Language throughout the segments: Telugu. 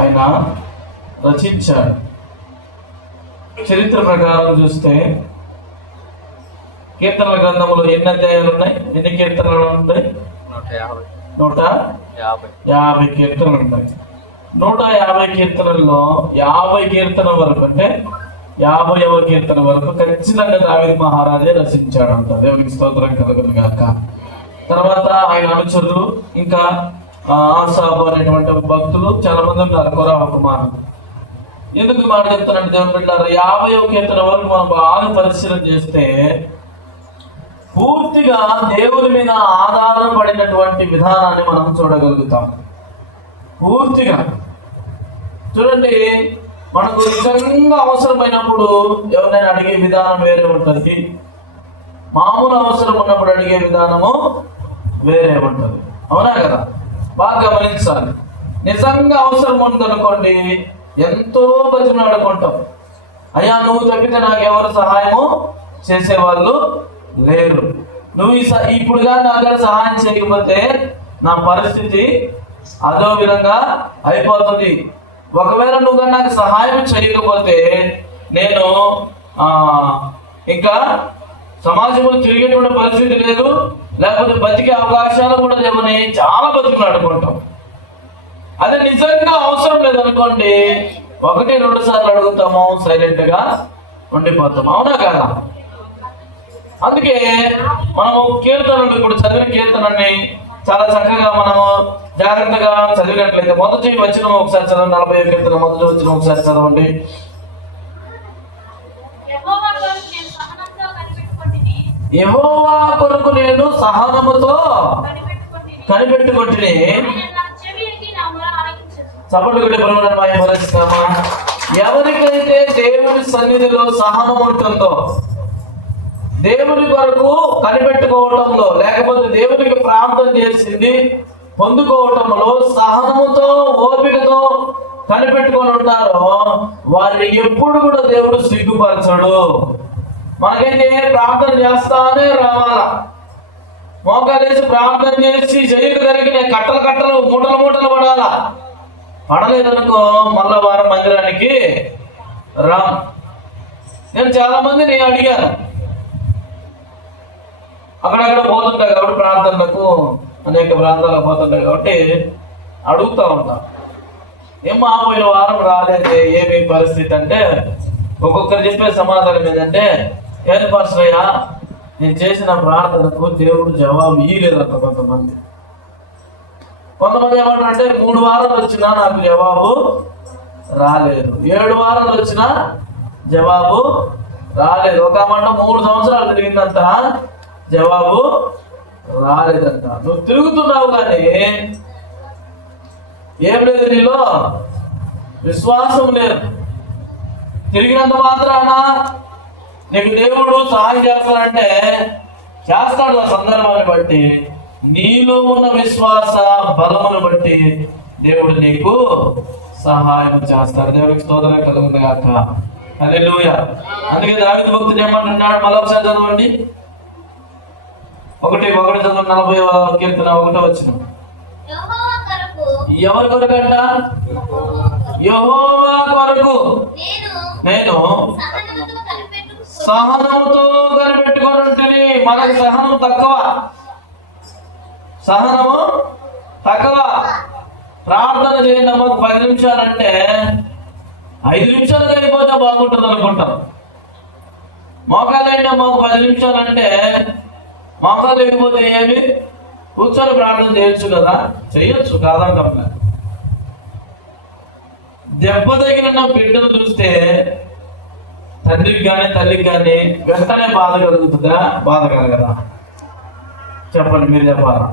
ఆయన రచించాడు. చరిత్ర ప్రకారం చూస్తే కీర్తనల గ్రంథంలో ఎన్ని అధ్యాయాలు ఉన్నాయి? ఎన్ని కీర్తనలు ఉంటాయి? 150 కీర్తనలు ఉంటాయి. 150 కీర్తనల్లో 50 కీర్తన వరకు, అంటే 50వ కీర్తన వరకు ఖచ్చితంగా దావీదు మహారాజే రచించాడు అంట. దేవునికి స్తోత్రం కలుగును గాక. తర్వాత ఆయన అనుచరులు, ఇంకా ఆసాపు అనేటువంటి భక్తులు చాలా మంది ఉన్నారు, కొరాహు కుమారులు. ఎందుకు మాట చెప్తానంటే దేవుని బిడ్డలారా, 50వ కీర్తన వరకు మనం బాగా పరిశీలన చేస్తే పూర్తిగా దేవుని మీద ఆధారపడినటువంటి విధానాన్ని మనం చూడగలుగుతాం. పూర్తిగా చూడండి, మనకు నిజంగా అవసరమైనప్పుడు ఎవరినైనా అడిగే విధానం వేరే ఉంటుంది, మామూలు అవసరం ఉన్నప్పుడు అడిగే విధానము వేరే ఉంటుంది. అవునా కదా? బాగా గమనించాలి. నిజంగా అవసరం ఉందనుకోండి, ఎంతో బతిమలాడుకుంటాం, అయ్యా నువ్వు తప్పితే నాకెవరు సహాయము చేసేవాళ్ళు లేరు, నువ్వు ఇప్పుడు కానీ నాకు సహాయం చేయకపోతే నా పరిస్థితి అదో విధంగా అయిపోతుంది, ఒకవేళ నువ్వు కానీ నాకు సహాయం చేయకపోతే నేను ఇంకా సమాజంలో తిరిగేటువంటి పరిస్థితి లేదు, లేకపోతే బతికే అవకాశాలు కూడా లేవని చాలా బతిమలాడుకుంటాం. అదే నిజంగా అవసరం లేదనుకోండి, 1-2 సార్లు అడుగుతాము, సైలెంట్ గా ఉండిపోతాం. అవునా కదా? అందుకే మనము కీర్తనలు, ఇప్పుడు చదివిన కీర్తనని చాలా చక్కగా మనము జాగ్రత్తగా చదివినట్లయితే, మొదటి వచనం ఒకసారి చదవండి. 40వ కీర్తన మొదటి వచనం ఒకసారి చదవండి. యెహోవా కొరకు నేను సహనముతో కనిపెట్టుకొంటిని. చప్పట్లు కొట్టి ప్రభువుని ఎవరికైతే దేవుని సన్నిధిలో సహనం ఉంటుందో, దేవుని కొరకు కనిపెట్టుకోవటంలో, లేకపోతే దేవునికి ప్రార్థన చేసింది పొందుకోవటంలో సహనముతో ఓపికతో కనిపెట్టుకొని ఉంటారో వారిని ఎప్పుడు కూడా దేవుడు సిగ్గుపరచడు. మనకైతే ప్రార్థన చేస్తానే రావాలా, మోకాలేసి ప్రార్థన చేసి చేయగలిగిన కట్టలు మూటలు పడాలా. పడలేదనుకో మళ్ళా వారం మందిరానికి రా. నేను చాలా మందిని అడిగాను, అక్కడక్కడ పోతుంటాయి కాబట్టి, ప్రార్థనలకు అనేక ప్రాంతాలకు పోతుంటాయి కాబట్టి అడుగుతూ ఉంటాను, ఏమో పోయిన వారం రాలేదే, ఏమి పరిస్థితి అంటే ఒక్కొక్కరు చెప్పే సమాధానం ఏంటంటే, ఏది పాస్టర్ అయ్యా నేను చేసిన ప్రార్థనకు దేవుడు జవాబు ఇయ్యలేదంట. కొంతమంది ఏమంటారంటే 3 వారాలు వచ్చినా నాకు జవాబు రాలేదు, 7 వారాలు వచ్చినా జవాబు రాలేదు, ఒక మాట 3 సంవత్సరాలు తిరిగిందంట, జవాబు రాలేదంట. నువ్వు తిరుగుతున్నావు కానీ ఏం లేదు, నీలో విశ్వాసం లేదు. తిరిగినంత మాత్రాన నీకు దేవుడు సహాయం చేస్తాడంటే చేస్తాడు, ఆ సందర్భాన్ని బట్టి, నీలో ఉన్న విశ్వాస బలమును బట్టి దేవుడు నీకు సహాయం చేస్తాడు. దేవుడికి స్తోత్రం కలుగును గాక. హల్లెలూయా. అందుకే దావీదు భక్తుడు ఏమంటున్నాడు, మరొకసారి చదవండి. 1 చదవండి. 40వ కీర్తన 1వ వచనం. ఎవరి కొరకంట? యెహోవా కొరకు నేను సహనముతో కనిపెట్టుకుంటుంది. మనకు సహనం తక్కువ, ప్రార్థన చేయండి అమ్మకు 10 నిమిషాలంటే 5 నిమిషాలు అయిపోతే బాగుంటుంది అనుకుంటాం. మోకాలు అమ్మకు 10 నిమిషాలంటే మోకాలు అయిపోతే ఏమి, కూర్చొని ప్రార్థన చేయొచ్చు కదా, చేయొచ్చు కాదంటే. దెబ్బ తగిలిన బిడ్డను చూస్తే తండ్రికి కానీ తల్లికి కానీ వెంటనే బాధ కలుగుతుందా? బాధ కలగదా? చెప్పండి, మీరు చెప్పాలా?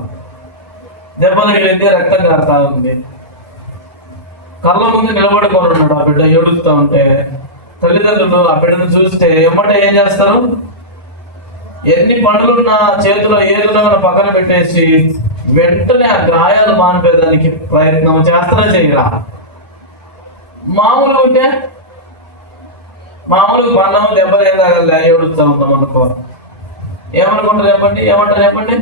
దెబ్బ తగిలింది, రక్తం కారుతా ఉంది, కళ్ళ ముందు నిలబడుకొని ఉన్నాడు, ఆ బిడ్డ ఏడుస్తూ ఉంటే తల్లిదండ్రులు ఆ బిడ్డను చూస్తే ఎమ్మటే ఏం చేస్తారు? ఎన్ని పనులున్నా చేతిలో ఏదున్నా పక్కన పెట్టేసి వెంటనే ఆ గాయాలు మానిపోయేదానికి ప్రయత్నం చేస్తారా చేయరా? మామూలుగా ఉంటే మామూలుగా పన్నం దెబ్బలు ఏం తాగలే, ఏడుస్తూ ఉంటాం అనుకో, ఏమనుకుంటారు చెప్పండి?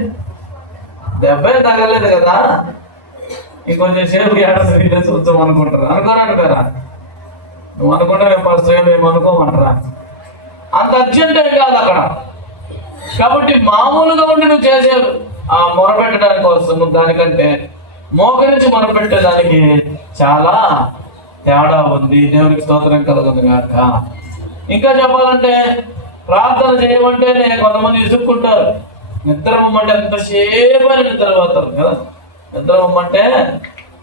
దెబ్బే తగలేదు కదా, ఇంకొంచెం సేపు ఏడాది చూద్దాం అనుకుంటారు. అనుకోరా? నువ్వు అనుకుంటే మేము ఫస్ట్ మేము అనుకోమంటారా? అంత అర్జెంట్ ఏం కాదు అక్కడ. కాబట్టి మామూలుగా ఉండి నువ్వు చేసే ఆ మొరపెట్టడానికి వస్తుంది, దానికంటే మోకరించి మొరపెట్టేదానికి చాలా తేడా ఉంది. దేవునికి స్తోత్రం కలుగుతుంది కాక. ఇంకా చెప్పాలంటే ప్రార్థన చేయమంటేనే కొంతమంది ఇసుక్కుంటారు. నిద్ర పొమ్మంటే ఎంతసేపు అని నిద్రపోతారు కదా. నిద్ర పొమ్మంటే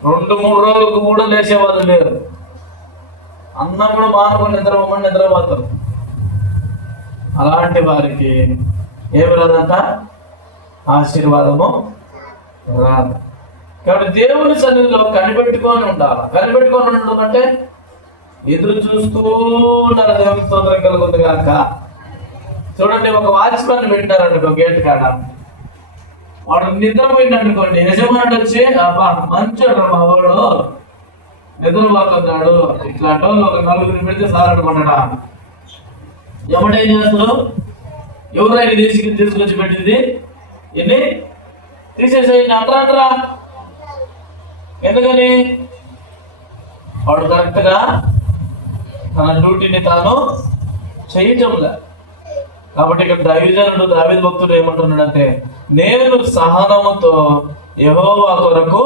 2-3 రోజులకు కూడా లేచేవాళ్ళు లేరు. అన్నం కూడా మానుకొని నిద్ర పొమ్మంటే నిద్రపోతారు. అలాంటి వారికి ఏమి రాదంట? ఆశీర్వాదము రాదు. కాబట్టి దేవుని సన్నిధిలో కనిపెట్టుకొని ఉండాలి. కనిపెట్టుకొని ఉండడం అంటే ఎదురు చూస్తూ ఉండాలి. దేవునికి స్తోత్రం కలుగుతుంది కాక. చూడండి, ఒక వాచ్మెన్ పెట్టారండి ఒక గేట్ కాడ. వాడు నిద్రపోయింది అనుకోండి, యజమానుడు వచ్చి అబ్బా మంచోడు మా వాడు నిద్రపోతున్నాడు, ఇట్లాంటి వాళ్ళు ఒక 4 పెడితే సార్ అనుకుంటాడా? ఎవడేం చేస్తాడు? ఎవరైనా తీసుకొచ్చి పెట్టింది ఎన్ని తీసేసేయండి అంటారా? ఎందుకని? వాడు కరెక్ట్గా తన డ్యూటీని తాను చేయటంలే. కాబట్టి ఇక్కడ దావీదు భక్తుడు ఏమంటున్నాడంటే, నేను సహనముతో యెహోవా కొరకు